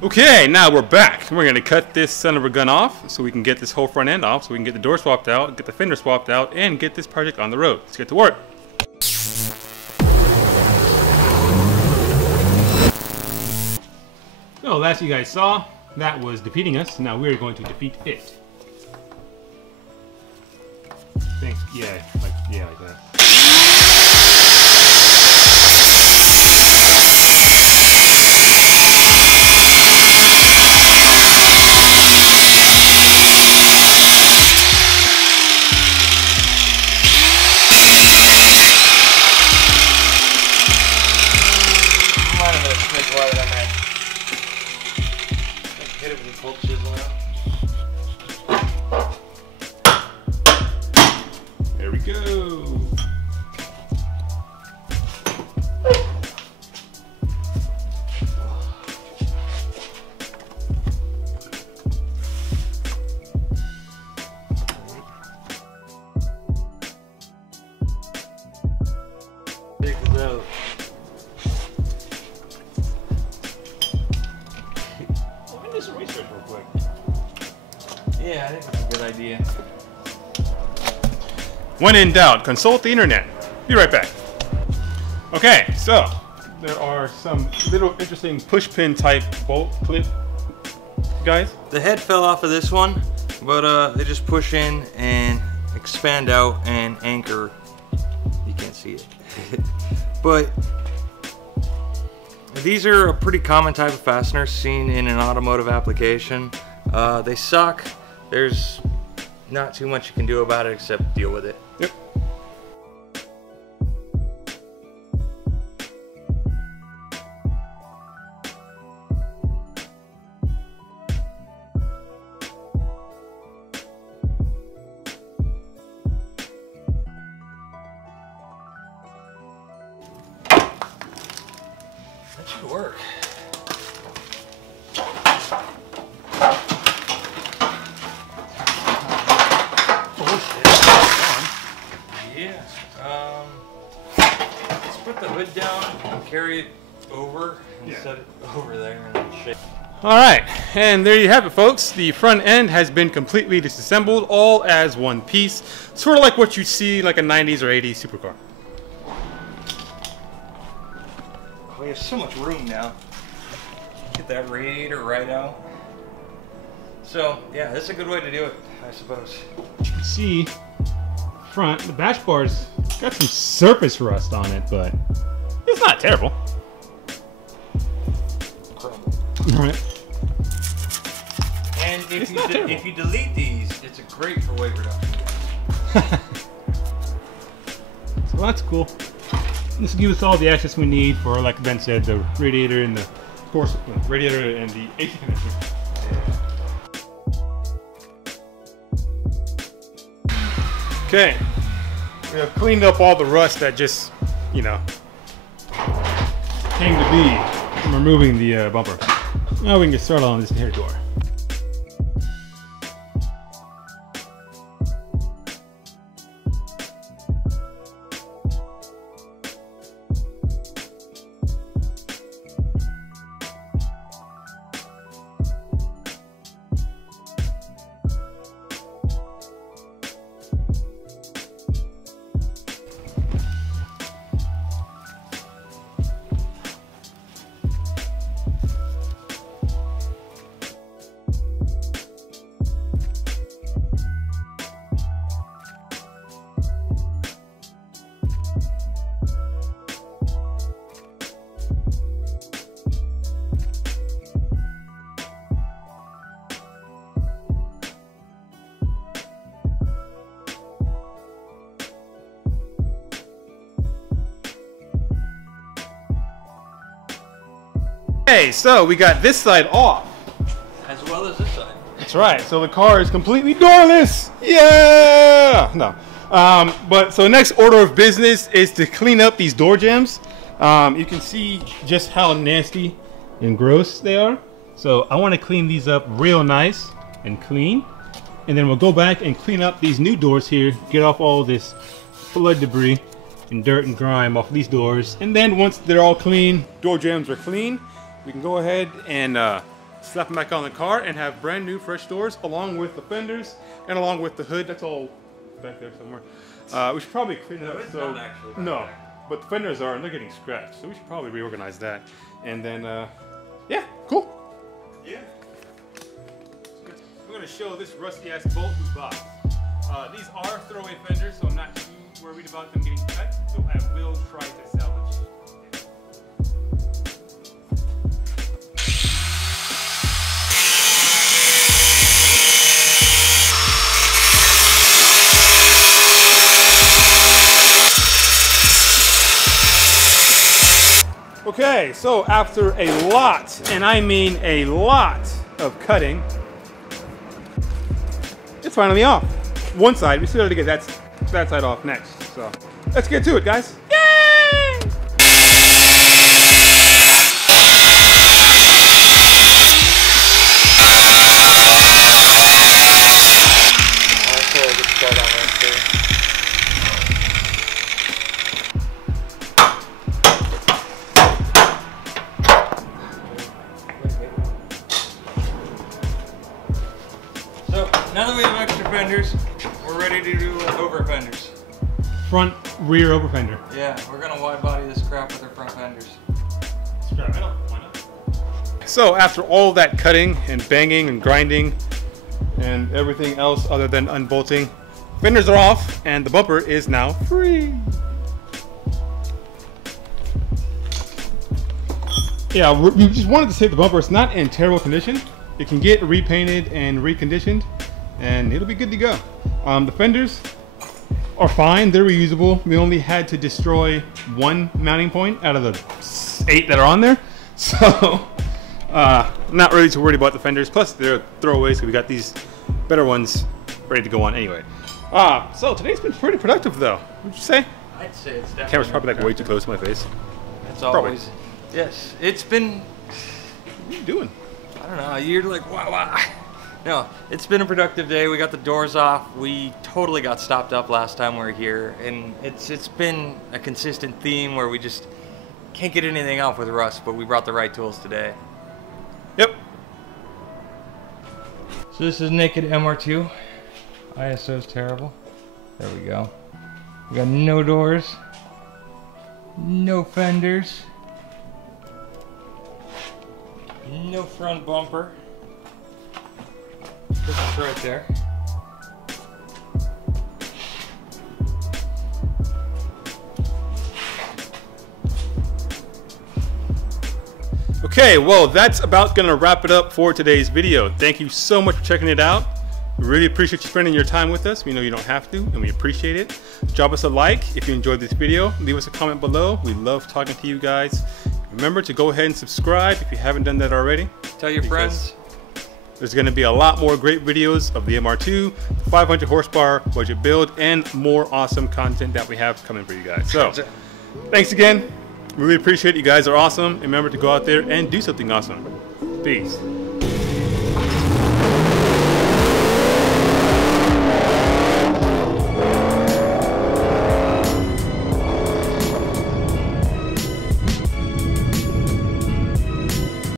Okay, now we're back. We're gonna cut this son of a gun off so we can get this whole front end off, so we can get the door swapped out, get the fender swapped out, and get this project on the road. Let's get to work. So last you guys saw, that was defeating us. Now we're going to defeat it. Thanks. Yeah, like that. Hit it with the full chisel now. There we go. Take it out. Just research real quick. Yeah, I think that's a good idea. When in doubt, consult the internet. Be right back. Okay, so there are some little interesting push pin type bolt clip guys. The head fell off of this one, but they just push in and expand out and anchor. You can't see it. But these are a pretty common type of fastener seen in an automotive application. They suck. There's not too much you can do about it except deal with it. Yep. That should work. Yeah. Let's put the hood down and carry it over and set it over there and then shake. Alright, and there you have it folks. The front end has been completely disassembled all as one piece. Sort of like what you see like a 90s or 80s supercar. We have so much room now. Get that radiator right out. So yeah, that's a good way to do it, I suppose. You can see front, the bash bar's got some surface rust on it, but it's not terrible. Crumble. Alright. And if you delete these, it's a great for weight reduction. So that's cool. This will give us all the access we need for, like Ben said, the radiator and the radiator and the AC connector. Okay, we have cleaned up all the rust that just, you know, came to be from removing the bumper. Now we can get started on this here door. Okay, so we got this side off. As well as this side. That's right. So the car is completely doorless. Yeah. No. But so next order of business is to clean up these door jambs. You can see just how nasty and gross they are. So I want to clean these up real nice and clean. And then we'll go back and clean up these new doors here. Get off all this flood debris and dirt and grime off these doors. And then once they're all clean, door jambs are clean, we can go ahead and slap them back on the car, and have brand new fresh doors along with the fenders and along with the hood. That's all back there somewhere. We should probably clean it up. It's So not actually back no, there. but the fenders are, and they're getting scratched. So we should probably reorganize that. And then, yeah, cool. Yeah. We're gonna show this rusty ass bolt we bought. These are throwaway fenders, so I'm not too worried about them getting cut. So I will try to salvage. Okay, so after a lot, and I mean a lot of cutting, it's finally off. One side, we still got to get that side off next. So let's get to it, guys. Yay! So now that we have extra fenders, we're ready to do over fenders. Front, rear, over fender. Yeah, we're gonna wide body this crap with our front fenders. Scrap metal, why not? So after all that cutting and banging and grinding and everything else other than unbolting, fenders are off and the bumper is now free. Yeah, we just wanted to save the bumper. It's not in terrible condition. It can get repainted and reconditioned and it'll be good to go. The fenders are fine, they're reusable. We only had to destroy one mounting point out of the 8 that are on there. So, not really too worried about the fenders. Plus, they're throwaways, so we got these better ones ready to go on anyway. So today's been pretty productive though. What'd you say? I'd say it's definitely. Camera's probably like way too close to my face. It's always. Yes, it's been. What are you doing? I don't know. You're like, wow. No, it's been a productive day. We got the doors off. We totally got stopped up last time we were here, and it's been a consistent theme where we just can't get anything off with rust, but we brought the right tools today. Yep. So this is naked MR2. ISO is terrible. There we go. We got no doors, no fenders, no front bumper. Put this right there. Okay, well, that's about gonna wrap it up for today's video. Thank you so much for checking it out. We really appreciate you spending your time with us. We know you don't have to, and we appreciate it. Drop us a like if you enjoyed this video. Leave us a comment below. We love talking to you guys. Remember to go ahead and subscribe if you haven't done that already. Tell your friends. There's going to be a lot more great videos of the MR2, 500 horsepower budget build, and more awesome content that we have coming for you guys. So, thanks again. Really appreciate it. You guys are awesome. And remember to go out there and do something awesome. Peace.